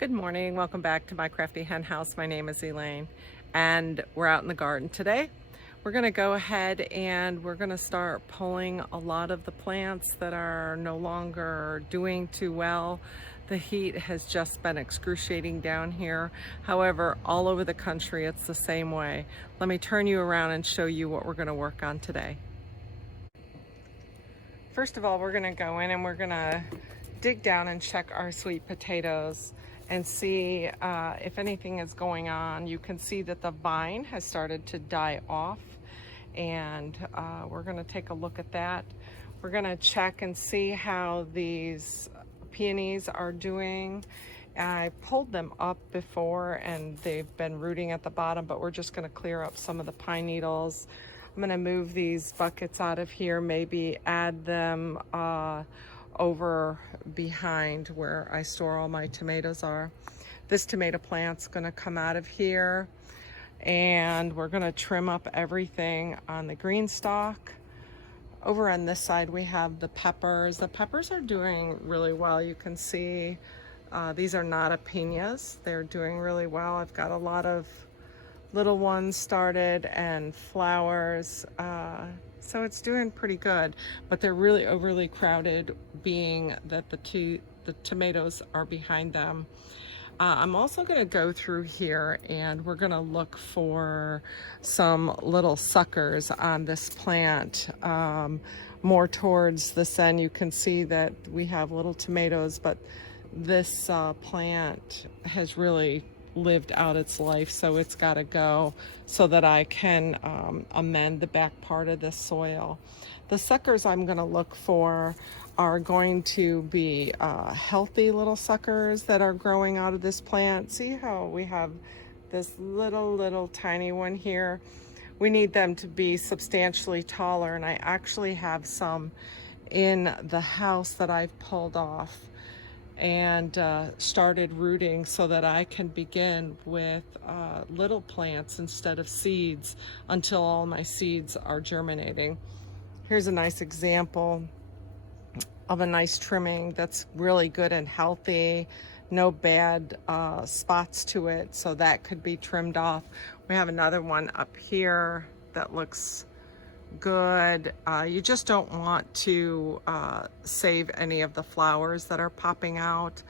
Good morning. Welcome back to my crafty hen house. My name is Elaine and we're out in the garden today. We're going to go ahead and we're going to start pulling a lot of the plants that are no longer doing too well. The heat has just been excruciating down here. However, all over the country it's the same way. Let me turn you around and show you what we're going to work on today. First of all, we're going to go in and we're going to dig down and check our sweet potatoes and see if anything is going on. You can see that the vine has started to die off, and we're going to take a look at that. We're going to check and see how these peonies are doing. I pulled them up before and they've been rooting at the bottom, but we're just going to clear up some of the pine needles. I'm going to move these buckets out of here, maybe add them over behind where I store all my tomatoes are. This tomato plant's going to come out of here, and we're going to trim up everything on the green stalk. Over on this side we have the peppers. The peppers are doing really well. You can see these are not piñas. They're doing really well. I've got a lot of little ones started and flowers, so it's doing pretty good, but they're really overly crowded, being that the tomatoes are behind them. I'm also going to go through here and we're going to look for some little suckers on this plant. More towards this end you can see that we have little tomatoes, but this plant has really lived out its life, so it's got to go so that I can amend the back part of the soil. The suckers I'm going to look for are going to be healthy little suckers that are growing out of this plant. See how we have this little tiny one here? We need them to be substantially taller, and I actually have some in the house that I've pulled off and started rooting so that I can begin with little plants instead of seeds until all my seeds are germinating. Here's a nice example of a nice trimming that's really good and healthy, no bad spots to it, so that could be trimmed off. We have another one up here that looks good. You just don't want to save any of the flowers that are popping out.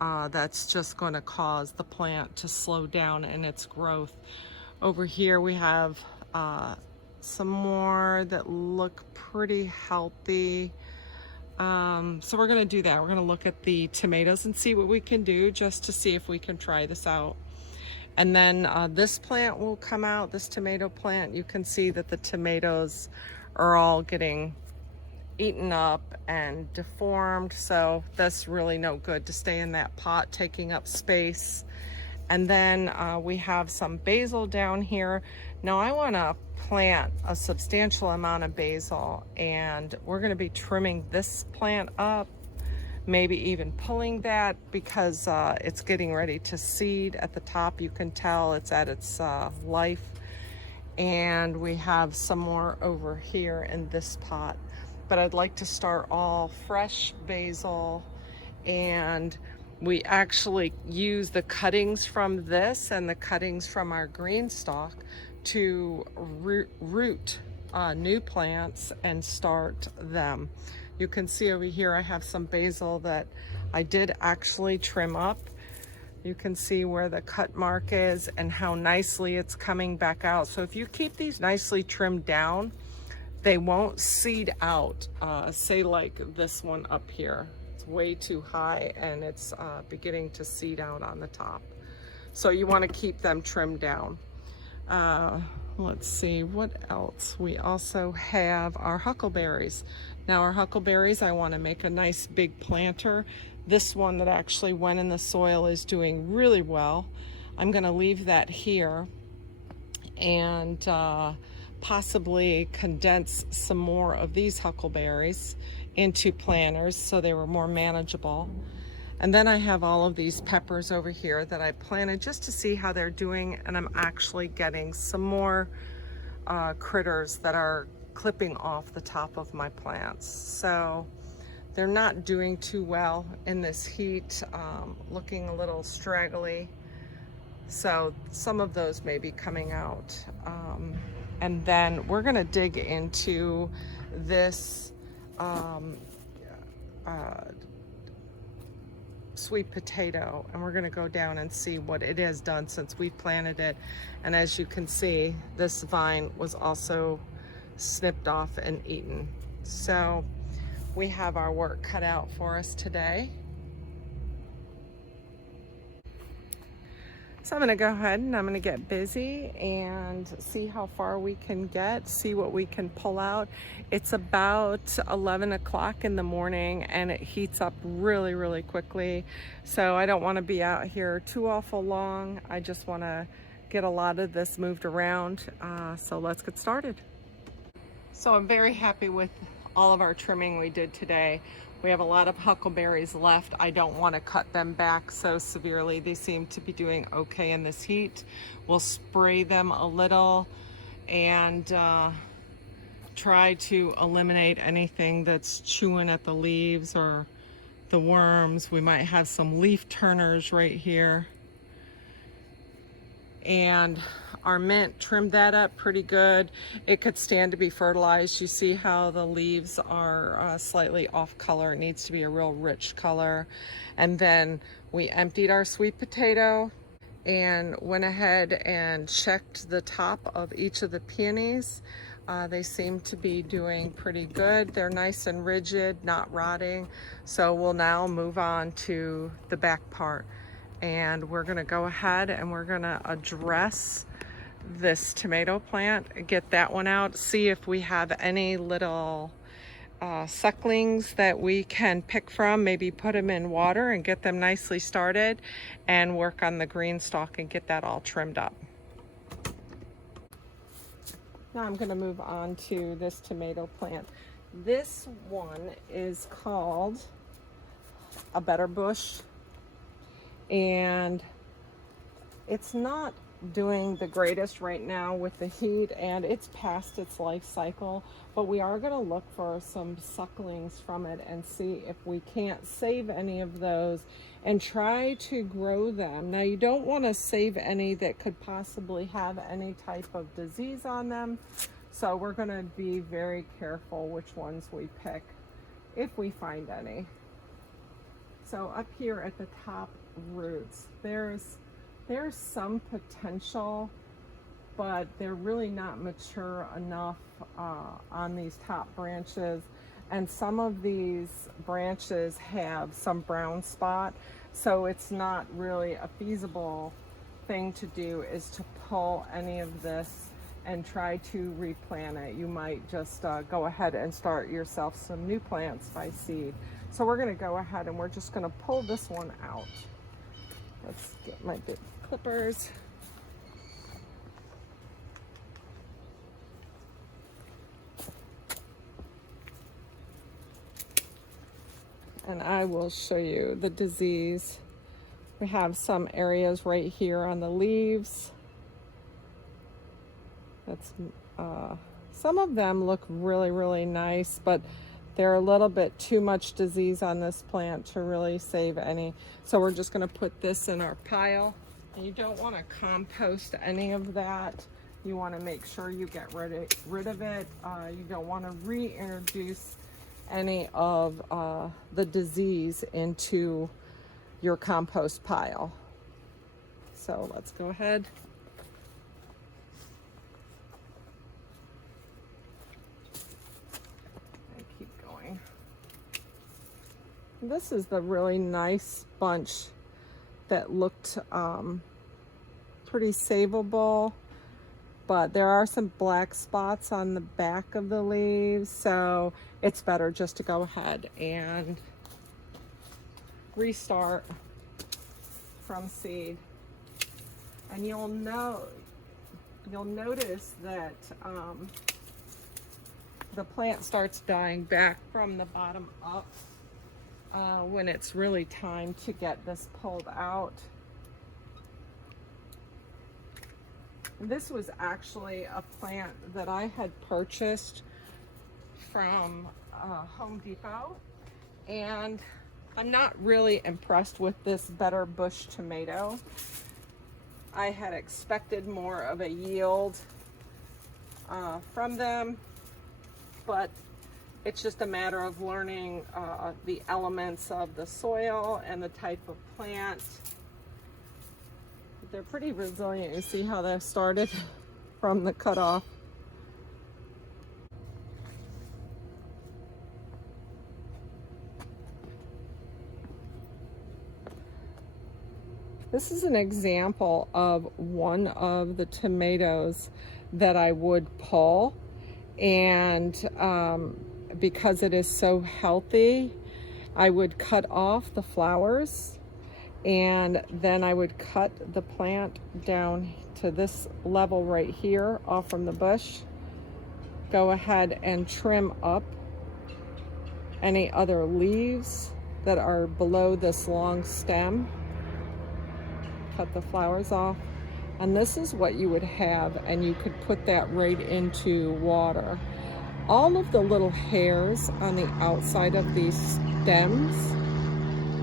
That's just going to cause the plant to slow down in its growth. Over here we have some more that look pretty healthy. So we're going to do that. We're going to look at the tomatoes and see what we can do just to see if we can try this out. And then this plant will come out, this tomato plant. You can see that the tomatoes are all getting eaten up and deformed, so that's really no good to stay in that pot, taking up space. And then we have some basil down here. Now I want to plant a substantial amount of basil, and we're going to be trimming this plant up, maybe even pulling that, because it's getting ready to seed at the top. You can tell it's at its life. And we have some more over here in this pot, but I'd like to start all fresh basil, and we actually use the cuttings from this and the cuttings from our green stalk to root new plants and start them. You can see over here I have some basil that I did actually trim up. You can see where the cut mark is and how nicely it's coming back out. So if you keep these nicely trimmed down, they won't seed out. Say like this one up here. It's way too high and it's beginning to seed out on the top. So you want to keep them trimmed down. Let's see what else. We also have our huckleberries. Now our huckleberries, I want to make a nice big planter. This one that actually went in the soil is doing really well. I'm going to leave that here and possibly condense some more of these huckleberries into planters so they were more manageable. And then I have all of these peppers over here that I planted just to see how they're doing, and I'm actually getting some more critters that are clipping off the top of my plants. So they're not doing too well in this heat, looking a little straggly. So some of those may be coming out. And then we're gonna dig into this sweet potato, and we're gonna go down and see what it has done since we planted it. And as you can see, this vine was also snipped off and eaten. So we have our work cut out for us today. So I'm gonna go ahead and I'm gonna get busy and see how far we can get, see what we can pull out. It's about 11 o'clock in the morning and it heats up really, really quickly. So I don't wanna be out here too awful long. I just wanna get a lot of this moved around. So let's get started. So I'm very happy with all of our trimming we did today. We have a lot of huckleberries left. I don't want to cut them back so severely. They seem to be doing okay in this heat. We'll spray them a little and try to eliminate anything that's chewing at the leaves or the worms. We might have some leaf turners right here. And our mint, trimmed that up pretty good. It could stand to be fertilized. You see how the leaves are slightly off color. It needs to be a real rich color. And then we emptied our sweet potato and went ahead and checked the top of each of the peonies. They seem to be doing pretty good. They're nice and rigid, not rotting. So we'll now move on to the back part. And we're gonna go ahead and we're gonna address this tomato plant, get that one out, see if we have any little sucklings that we can pick from, maybe put them in water and get them nicely started, and work on the green stalk and get that all trimmed up. Now I'm gonna move on to this tomato plant. This one is called a better bush, and it's not doing the greatest right now with the heat, and it's past its life cycle, but we are going to look for some sucklings from it and see if we can't save any of those and try to grow them. Now you don't want to save any that could possibly have any type of disease on them, so we're going to be very careful which ones we pick if we find any. So up here at the top roots, there's some potential, but they're really not mature enough on these top branches. And some of these branches have some brown spot, so it's not really a feasible thing to do is to pull any of this and try to replant it. You might just go ahead and start yourself some new plants by seed. So we're gonna go ahead and we're just gonna pull this one out. Let's get my big clippers. And I will show you the disease. We have some areas right here on the leaves. That's some of them look really, really nice, but they're a little bit too much disease on this plant to really save any. So we're just gonna put this in our pile. And you don't wanna compost any of that. You wanna make sure you get rid of it. You don't wanna reintroduce any of the disease into your compost pile. So let's go ahead. This is the really nice bunch that looked pretty savable, but there are some black spots on the back of the leaves, so it's better just to go ahead and restart from seed. And you'll notice that the plant starts dying back from the bottom up when it's really time to get this pulled out. This was actually a plant that I had purchased from Home Depot, And I'm not really impressed with this Better Bush tomato. I had expected more of a yield from them, but it's just a matter of learning the elements of the soil and the type of plant. They're pretty resilient. You see how they've started from the cutoff. This is an example of one of the tomatoes that I would pull, and because it is so healthy, I would cut off the flowers, and then I would cut the plant down to this level right here off from the bush. Go ahead and trim up any other leaves that are below this long stem. Cut the flowers off, and this is what you would have, and you could put that right into water. All of the little hairs on the outside of these stems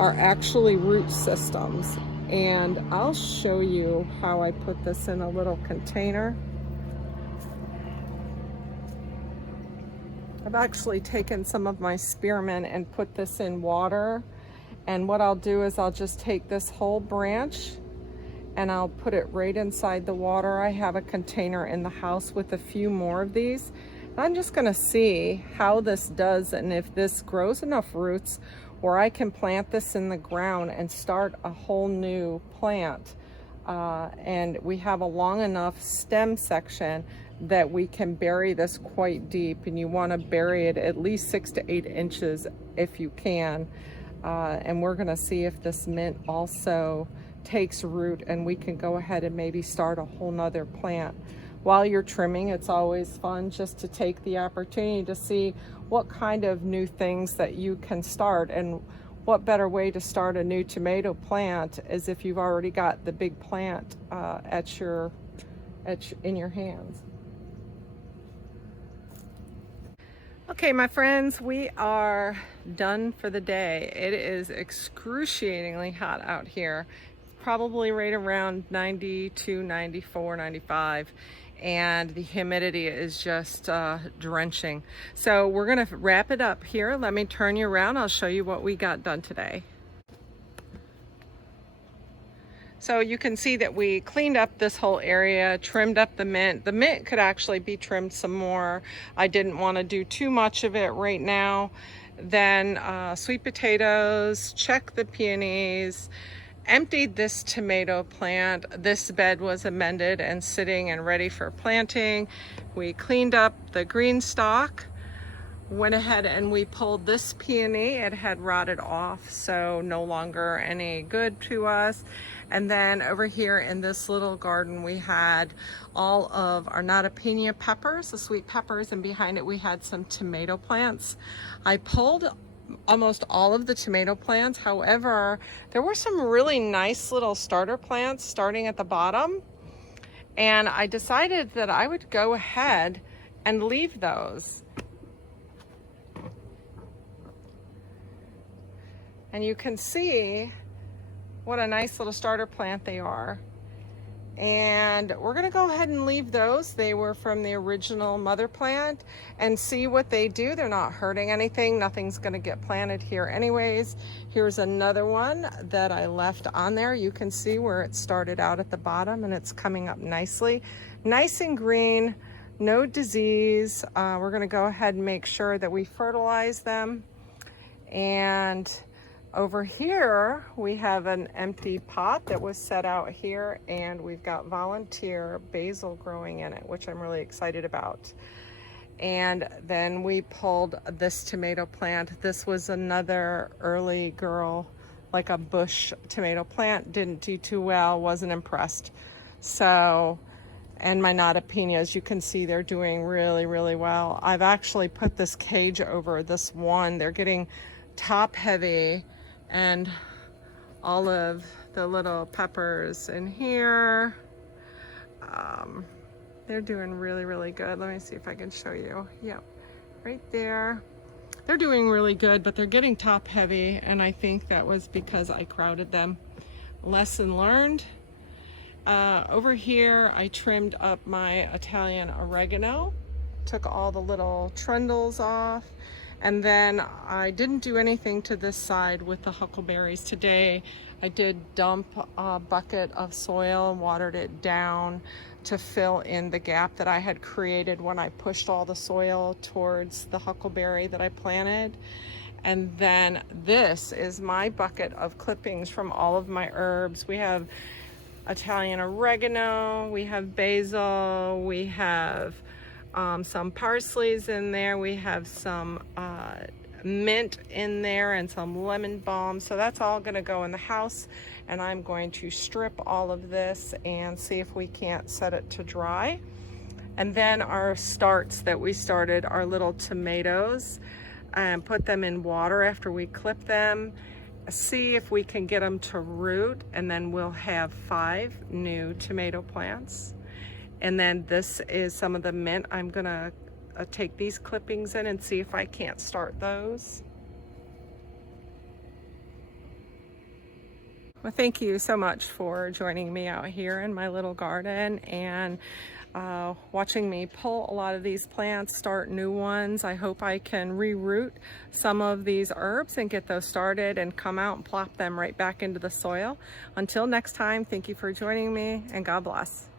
are actually root systems, and I'll show you how I put this in a little container. I've actually taken some of my spearmint and put this in water, and what I'll do is I'll just take this whole branch and I'll put it right inside the water. I have a container in the house with a few more of these. I'm just gonna see how this does and if this grows enough roots where I can plant this in the ground and start a whole new plant. And we have a long enough stem section that we can bury this quite deep, and you wanna bury it at least 6 to 8 inches if you can. And we're gonna see if this mint also takes root, and we can go ahead and maybe start a whole nother plant. While you're trimming, it's always fun just to take the opportunity to see what kind of new things that you can start, and what better way to start a new tomato plant is if you've already got the big plant in your hands. Okay, my friends, we are done for the day. It is excruciatingly hot out here. Probably right around 92, 94, 95, and the humidity is just drenching. So we're gonna wrap it up here. Let me turn you around. I'll show you what we got done today. So you can see that we cleaned up this whole area, trimmed up the mint. The mint could actually be trimmed some more. I didn't want to do too much of it right now. Then sweet potatoes, check the peonies, emptied this tomato plant. This bed was amended and sitting and ready for planting. We cleaned up the green stalk, went ahead and we pulled this peony. It had rotted off, so no longer any good to us. And then over here in this little garden, we had all of our notapenia peppers, the sweet peppers, and behind it we had some tomato plants. I pulled almost all of the tomato plants. However, there were some really nice little starter plants starting at the bottom, and I decided that I would go ahead and leave those. And you can see what a nice little starter plant they are. And we're gonna go ahead and leave those. They were from the original mother plant, and see what they do. They're not hurting anything. Nothing's gonna get planted here anyways. Here's another one that I left on there. You can see where it started out at the bottom, and it's coming up nicely. Nice and green, no disease. We're gonna go ahead and make sure that we fertilize them. And over here, we have an empty pot that was set out here, and we've got volunteer basil growing in it, which I'm really excited about. And then we pulled this tomato plant. This was another early girl, like a bush tomato plant. Didn't do too well, wasn't impressed. So, and my notapenias, you can see they're doing really, really well. I've actually put this cage over this one. They're getting top heavy, and all of the little peppers in here, they're doing really, really good. Let me see if I can show you. Yep, right there. they're doing really good, but they're getting top heavy, and I think that was because I crowded them. Lesson learned. Over here, I trimmed up my Italian oregano, took all the little trundles off, and then I didn't do anything to this side with the huckleberries today. I did dump a bucket of soil and watered it down to fill in the gap that I had created when I pushed all the soil towards the huckleberry that I planted. And then this is my bucket of clippings from all of my herbs. We have Italian oregano, we have basil, we have some parsleys in there, we have some mint in there, and some lemon balm. So that's all going to go in the house, and I'm going to strip all of this and see if we can't set it to dry. And then our starts that we started, our little tomatoes, and put them in water after we clip them, see if we can get them to root, and then we'll have 5 new tomato plants. And then this is some of the mint. I'm gonna take these clippings in and see if I can't start those. Well, thank you so much for joining me out here in my little garden and watching me pull a lot of these plants, start new ones. I hope I can reroot some of these herbs and get those started and come out and plop them right back into the soil. Until next time, thank you for joining me, and God bless.